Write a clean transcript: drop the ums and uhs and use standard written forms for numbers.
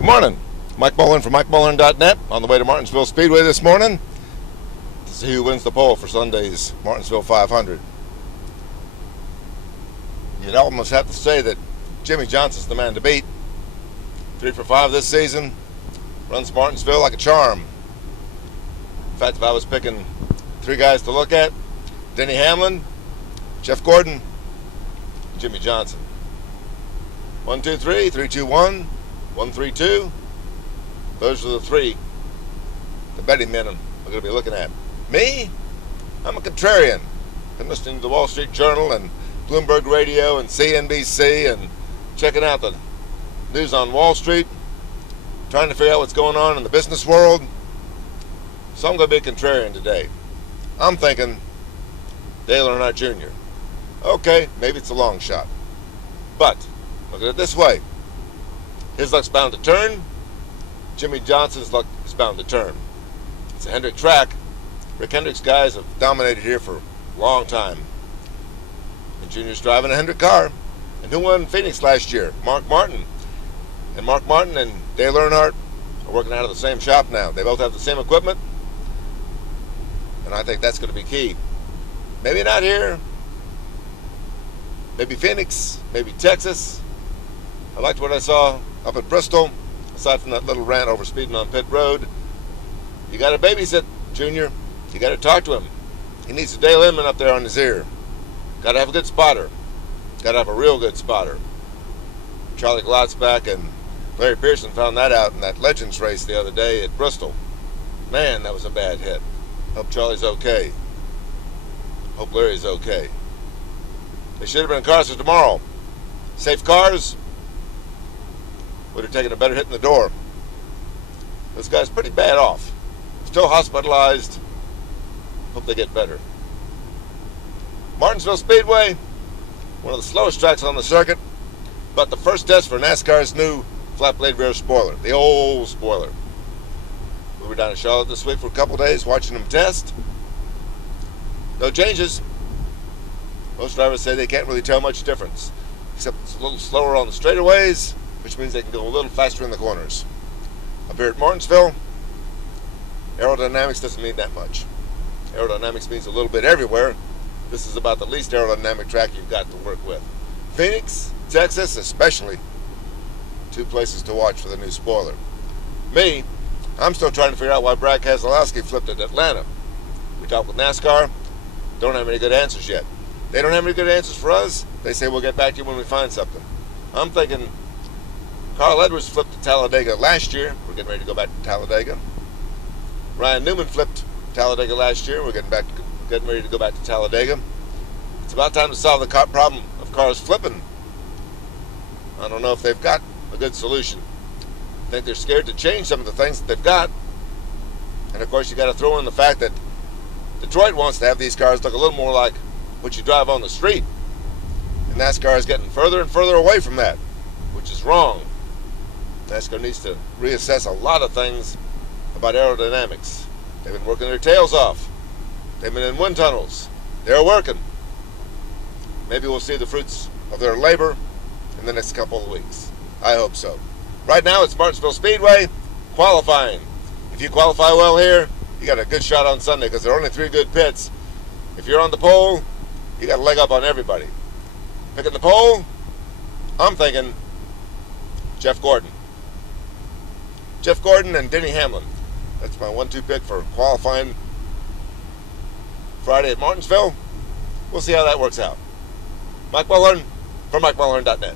Good morning. Mike Mullen from MikeMullen.net on the way to Martinsville Speedway this morning to see who wins the pole for Sunday's Martinsville 500. You'd almost have to say that Jimmie Johnson's the man to beat. 3 for 5 this season. Runs Martinsville like a charm. In fact, if I was picking 3 guys to look at, Denny Hamlin, Jeff Gordon, Jimmie Johnson. 1, 2, 3, 3, 2, 1, 1, 3, 2. Those are the 3 the betting men are going to be looking at. Me? I'm a contrarian. Been listening to the Wall Street Journal and Bloomberg Radio and CNBC and checking out the news on Wall Street, trying to figure out what's going on in the business world. So I'm going to be a contrarian today. I'm thinking Dale Earnhardt Jr. Okay, maybe it's a long shot. But look at it this way. His luck's bound to turn. Jimmie Johnson's luck is bound to turn. It's a Hendrick track. Rick Hendrick's guys have dominated here for a long time. And Junior's driving a Hendrick car. And who won Phoenix last year? Mark Martin. And Mark Martin and Dale Earnhardt are working out of the same shop now. They both have the same equipment. And I think that's going to be key. Maybe not here. Maybe Phoenix. Maybe Texas. I liked what I saw up at Bristol. Aside from that little rant over speeding on pit road. You got to babysit Junior. You got to talk to him. He needs a Dale Inman up there on his ear. Got to have a good spotter. Got to have a real good spotter. Charlie Glotzback and Larry Pearson found that out in that Legends race the other day at Bristol. Man, that was a bad hit. Hope Charlie's okay. Hope Larry's okay. They should have been in cars for tomorrow. Safe cars. Would have taken a better hit in the door. This guy's pretty bad off. Still hospitalized. Hope they get better. Martinsville Speedway, one of the slowest tracks on the circuit, but the first test for NASCAR's new flat blade rear spoiler, the old spoiler. We were down in Charlotte this week for a couple days watching them test. No changes. Most drivers say they can't really tell much difference, except it's a little slower on the straightaways, which means they can go a little faster in the corners. Up here at Martinsville, aerodynamics doesn't mean that much. Aerodynamics means a little bit everywhere. This is about the least aerodynamic track you've got to work with. Phoenix, Texas especially, 2 places to watch for the new spoiler. Me, I'm still trying to figure out why Brad Keselowski flipped at Atlanta. We talked with NASCAR, don't have any good answers yet. They don't have any good answers for us. They say we'll get back to you when we find something. I'm thinking Carl Edwards flipped to Talladega last year. We're getting ready to go back to Talladega. Ryan Newman flipped Talladega last year. We're getting ready to go back to Talladega. It's about time to solve the problem of cars flipping. I don't know if they've got a good solution. I think they're scared to change some of the things that they've got. And of course you got to throw in the fact that Detroit wants to have these cars look a little more like what you drive on the street. And NASCAR is getting further and further away from that, which is wrong. NASCAR needs to reassess a lot of things about aerodynamics. They've been working their tails off. They've been in wind tunnels. They're working. Maybe we'll see the fruits of their labor in the next couple of weeks. I hope so. Right now it's Martinsville Speedway qualifying. If you qualify well here, you got a good shot on Sunday because there are only 3 good pits. If you're on the pole, you got a leg up on everybody. Picking the pole, I'm thinking Jeff Gordon. Jeff Gordon and Denny Hamlin. That's my 1-2 pick for qualifying Friday at Martinsville. We'll see how that works out. Mike Mullen from MikeMullen.net.